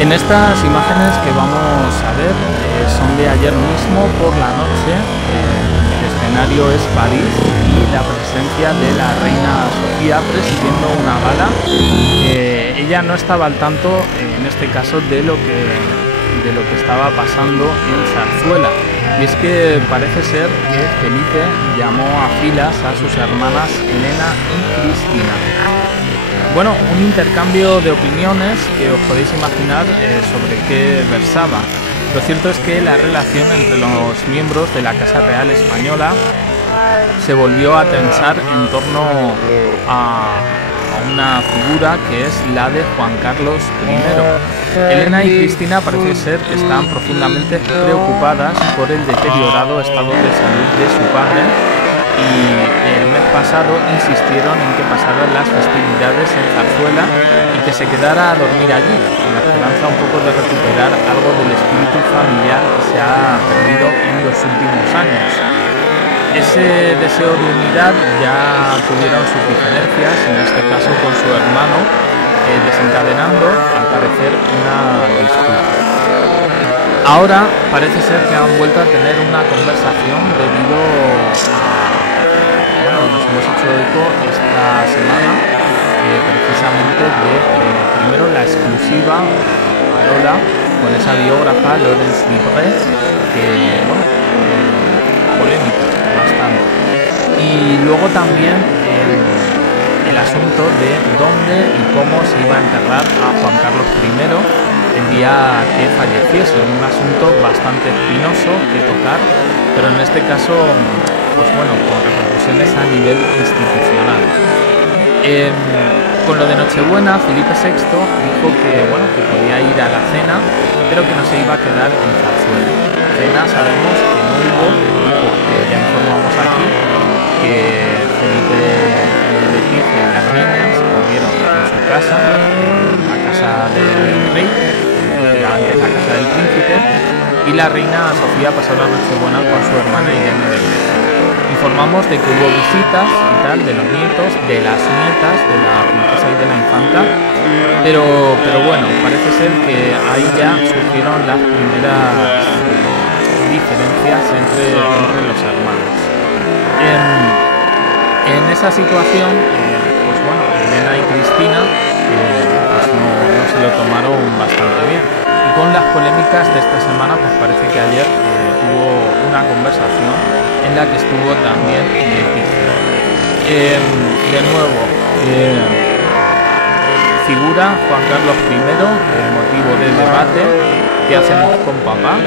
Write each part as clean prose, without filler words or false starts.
En estas imágenes que vamos a ver son de ayer mismo por la noche. El escenario es París y la presencia de la reina Sofía presidiendo una gala. Ella no estaba al tanto, en este caso, de lo que estaba pasando en Zarzuela. Y es que parece ser que Felipe llamó a filas a sus hermanas Elena y Cristina. Bueno, un intercambio de opiniones que os podéis imaginar sobre qué versaba. Lo cierto es que la relación entre los miembros de la Casa Real Española se volvió a tensar en torno a una figura que es la de Juan Carlos I. Elena y Cristina parece ser que están profundamente preocupadas por el deteriorado estado de salud de su padre y el mes pasado insistieron en que pasaran las festividades en Zarzuela y que se quedara a dormir allí, con la esperanza un poco de recuperar algo del espíritu familiar que se ha perdido en los últimos años. Ese deseo de unidad ya tuvieron sus diferencias, en este caso con su hermano, desencadenando, al parecer, una disputa. Ahora parece ser que han vuelto a tener una conversación debido a... nos hemos hecho eco esta semana precisamente de primero la exclusiva a Lola con esa biógrafa Laurence Libre, que polémica bastante, y luego también el asunto de dónde y cómo se iba a enterrar a Juan Carlos I el día que falleciese, un asunto bastante espinoso que tocar, pero en este caso pues bueno, con repercusiones a nivel institucional. Con lo de Nochebuena, Felipe VI dijo que podía ir a la cena, pero que no se iba a quedar en Zarzuela. Cena sabemos que no hubo, porque ya informamos aquí que Felipe y Leticia y las niñas comieron en su casa, en la casa del rey, que era antes la casa del príncipe, y la reina Sofía pasó la Nochebuena con su hermana Irene de Grecia. Informamos de que hubo visitas y tal de los nietos, de las nietas, de la princesa y de la infanta, pero bueno, parece ser que ahí ya surgieron las primeras diferencias entre los hermanos. En esa situación, Elena y Cristina no se lo tomaron bastante bien. Y con las polémicas de esta semana, pues parece que ayer hubo una conversación en la que estuvo también Leticia. De nuevo, figura Juan Carlos I, motivo de debate. ¿Qué hacemos con papá?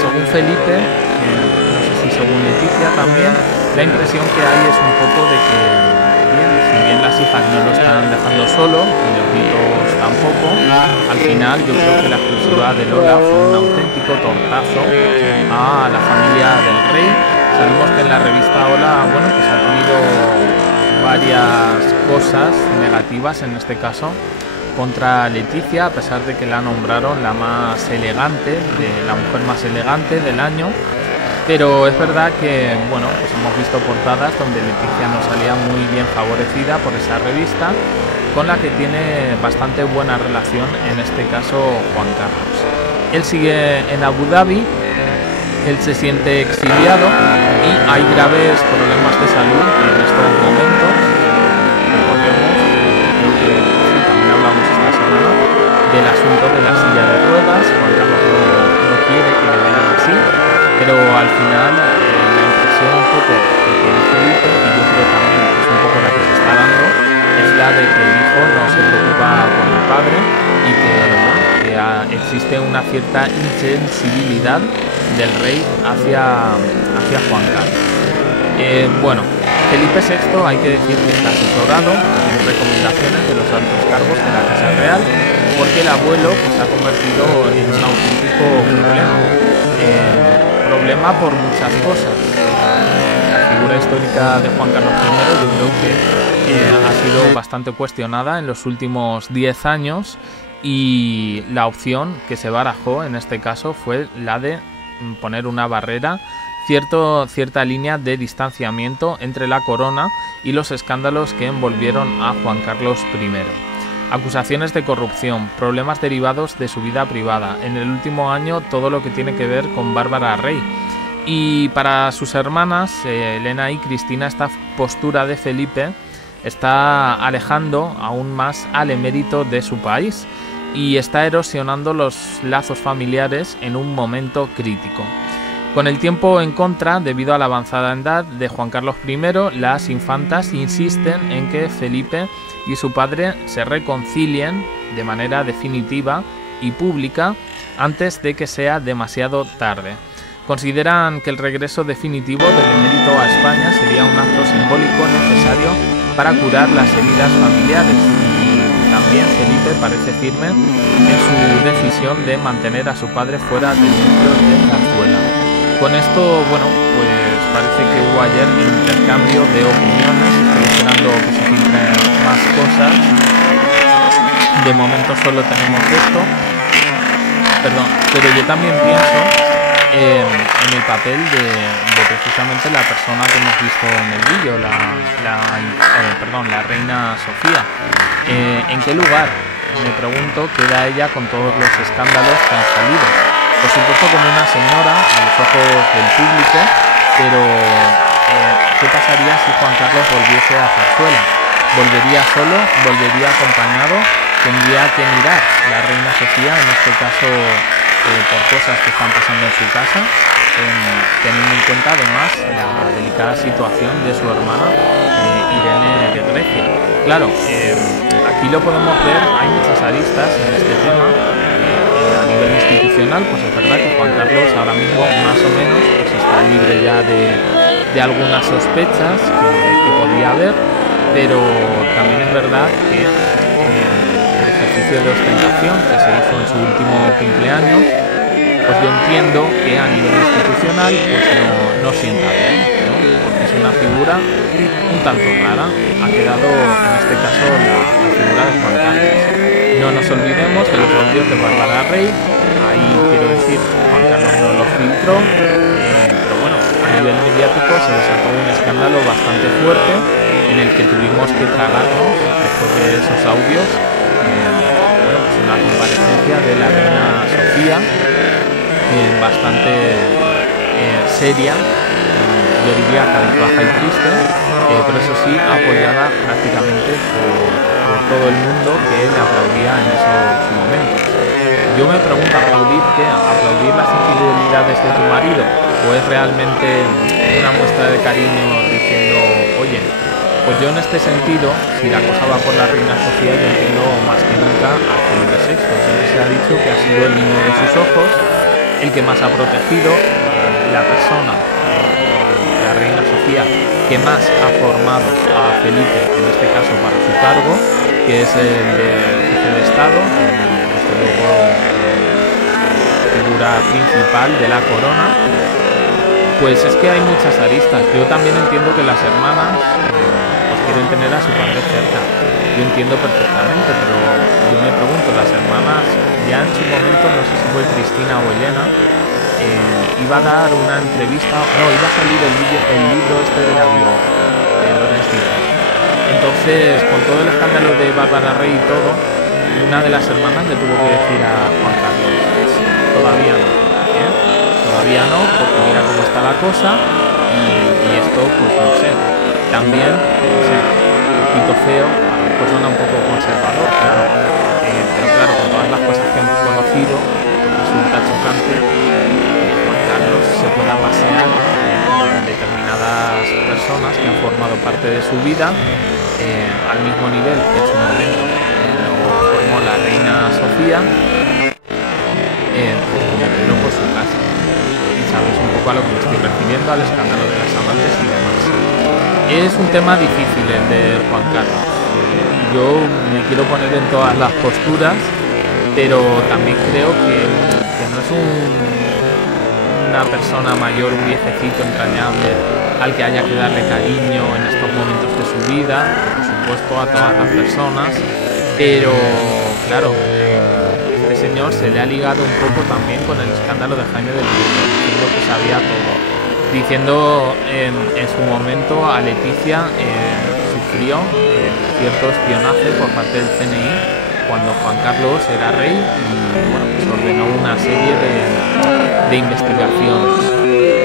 Según Felipe, no sé si según Leticia también, la impresión que hay es un poco de que, si bien las hijas no lo están dejando solo, y los nietos tampoco, al final yo creo que la exclusiva de Lola fue un auténtico tortazo a la familia del rey. Sabemos que en la revista Hola, pues ha tenido varias cosas negativas, en este caso, contra Leticia, a pesar de que la nombraron la más elegante, la mujer más elegante del año. Pero es verdad que, pues hemos visto portadas donde Leticia no salía muy bien favorecida por esa revista, con la que tiene bastante buena relación, en este caso Juan Carlos. Él sigue en Abu Dhabi, él se siente exiliado y hay graves problemas de salud en estos momentos. Recordemos, creo que sí, también hablamos esta semana del asunto de la silla de ruedas. Juan Carlos no quiere que le vean así, pero al final la impresión un poco que tiene Felipe, y yo creo también que es un poco la que se está dando, es la de que el hijo no se preocupa por el padre y que existe una cierta insensibilidad del rey hacia Juan Carlos. Felipe VI hay que decir que está asesorado, tiene recomendaciones de los altos cargos de la Casa Real, porque el abuelo se ha convertido en un auténtico problema por muchas cosas. La figura histórica de Juan Carlos I yo creo que ha sido bastante cuestionada en los últimos 10 años, y la opción que se barajó en este caso fue la de poner una barrera, cierta línea de distanciamiento entre la corona y los escándalos que envolvieron a Juan Carlos I. acusaciones de corrupción, problemas derivados de su vida privada. En el último año todo lo que tiene que ver con Bárbara Rey. Y para sus hermanas, Elena y Cristina, esta postura de Felipe está alejando aún más al emérito de su país y está erosionando los lazos familiares en un momento crítico. Con el tiempo en contra, debido a la avanzada edad de Juan Carlos I, las infantas insisten en que Felipe y su padre se reconcilien de manera definitiva y pública antes de que sea demasiado tarde. Consideran que el regreso definitivo del emérito a España sería un acto simbólico necesario para curar las heridas familiares. Y también Felipe parece firme en su decisión de mantener a su padre fuera del núcleo de Zarzuela. Con esto, bueno, pues parece que hubo ayer un intercambio de opiniones. Estoy esperando que se filtren más cosas. De momento solo tenemos esto. Perdón, pero yo también pienso en el papel de precisamente la persona que hemos visto en el vídeo, la reina Sofía. ¿En qué lugar, me pregunto, queda ella con todos los escándalos que han salido? Por supuesto como una señora a los ojos del público, pero ¿qué pasaría si Juan Carlos volviese a Zarzuela? ¿Volvería solo? ¿Volvería acompañado? ¿Tendría que mirar la reina Sofía, en este caso por cosas que están pasando en su casa, teniendo en cuenta además la delicada situación de su hermana Irene de Grecia? Claro, aquí lo podemos ver, hay muchas aristas en este tema. A nivel institucional, pues es verdad que Juan Carlos ahora mismo más o menos pues está libre ya de algunas sospechas que podía haber, pero también es verdad que el ejercicio de ostentación que se hizo en su último cumpleaños, pues yo entiendo que a nivel institucional pues no sienta bien, ¿no? Porque es una figura un tanto rara. Ha quedado en este caso la figura de Juan Carlos. No nos olvidemos de los audios de Bárbara Rey. Ahí quiero decir, Juan Carlos no los filtró, pero bueno, a nivel mediático se desató un escándalo bastante fuerte en el que tuvimos que tragarnos después de esos audios. Bueno, pues una comparecencia de la reina Sofía bastante seria, yo diría cabizbaja y triste, pero eso sí apoyada prácticamente por todo el mundo que le aplaudía en esos momentos. Yo me pregunto, ¿aplaudir qué? ¿Aplaudir las infidelidades de tu marido? ¿O es realmente una muestra de cariño diciendo, oye, pues yo en este sentido, si la cosa va por la reina Sofía, yo entiendo más que nunca a Felipe VI. Siempre se ha dicho que ha sido el niño de sus ojos, el que más ha protegido, la persona, la reina Sofía, que más ha formado a Felipe, en este caso para su cargo, que es el de jefe de Estado, desde luego figura principal de la corona. Pues es que hay muchas aristas. Yo también entiendo que las hermanas pues quieren tener a su padre cerca. Yo entiendo perfectamente, pero yo me pregunto, las hermanas ya en su momento, no sé si fue Cristina o Elena, iba a dar una entrevista, no, iba a salir el libro este de la bio, de Lorenz Dietz. Entonces, con todo el escándalo de Bárbara Rey y todo, una de las hermanas le tuvo que decir a Juan Carlos, todavía no, todavía no, porque mira cómo está la cosa, y esto, pues no sé, también, no sé, un poquito feo, a lo mejor suena un poco conservador, claro, pero claro, con todas las cosas que hemos conocido, pues resulta chocante que Juan Carlos se pueda pasear en determinadas personas que han formado parte de su vida al mismo nivel que en su momento lo formó la reina Sofía, pero por su casa. Y sabéis un poco a lo que me estoy refiriendo, al escándalo de las amantes y demás. Es un tema difícil el de Juan Carlos. Yo me quiero poner en todas las posturas, pero también creo que no es una persona mayor, un viejecito entrañable al que haya que darle cariño en estos momentos de su vida, por supuesto a todas las personas, pero claro, este señor se le ha ligado un poco también con el escándalo de Jaime del Burgo, diciendo que sabía todo, diciendo en su momento a Leticia sufrió cierto espionaje por parte del CNI cuando Juan Carlos era rey y bueno, pues ordenó una serie de investigaciones.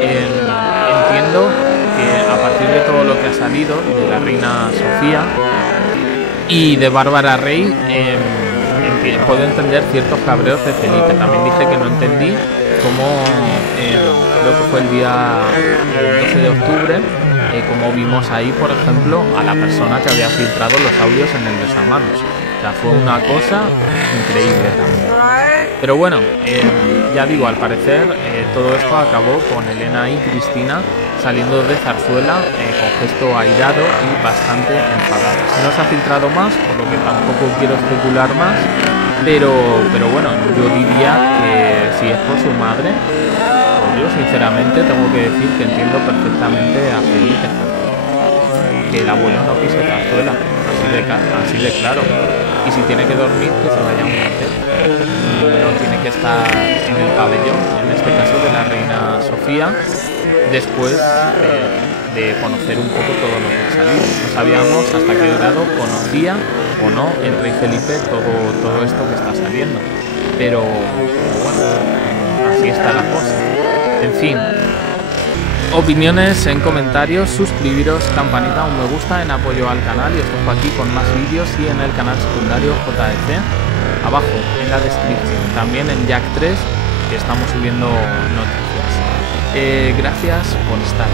Entiendo que a partir de todo lo que ha salido de la reina Sofía y de Bárbara Rey, puedo entender ciertos cabreos de Felipe. También dije que no entendí cómo, creo que fue el día 12 de octubre, como vimos ahí, por ejemplo, a la persona que había filtrado los audios en el besamanos. O sea, fue una cosa increíble también. Pero bueno, ya digo, al parecer todo esto acabó con Elena y Cristina saliendo de Zarzuela con gesto airado y bastante enfadadas. No se ha filtrado más, por lo que tampoco quiero especular más, pero bueno, yo diría que si es por su madre, pues yo sinceramente tengo que decir que entiendo perfectamente a Felipe, que el abuelo no pise Zarzuela, así de claro. Y si tiene que dormir, que se vaya a un hotel. No tiene que estar en el pabellón, en este caso de la reina Sofía, después de conocer un poco todo lo que ha salido. No sabíamos hasta qué grado conocía o no el rey Felipe todo esto que está saliendo. Pero bueno, así está la cosa. En fin. Opiniones en comentarios, suscribiros, campanita, un me gusta en apoyo al canal y os dejo aquí con más vídeos y en el canal secundario JF, abajo en la descripción, también en Jack 3 que estamos subiendo noticias. Gracias por estar.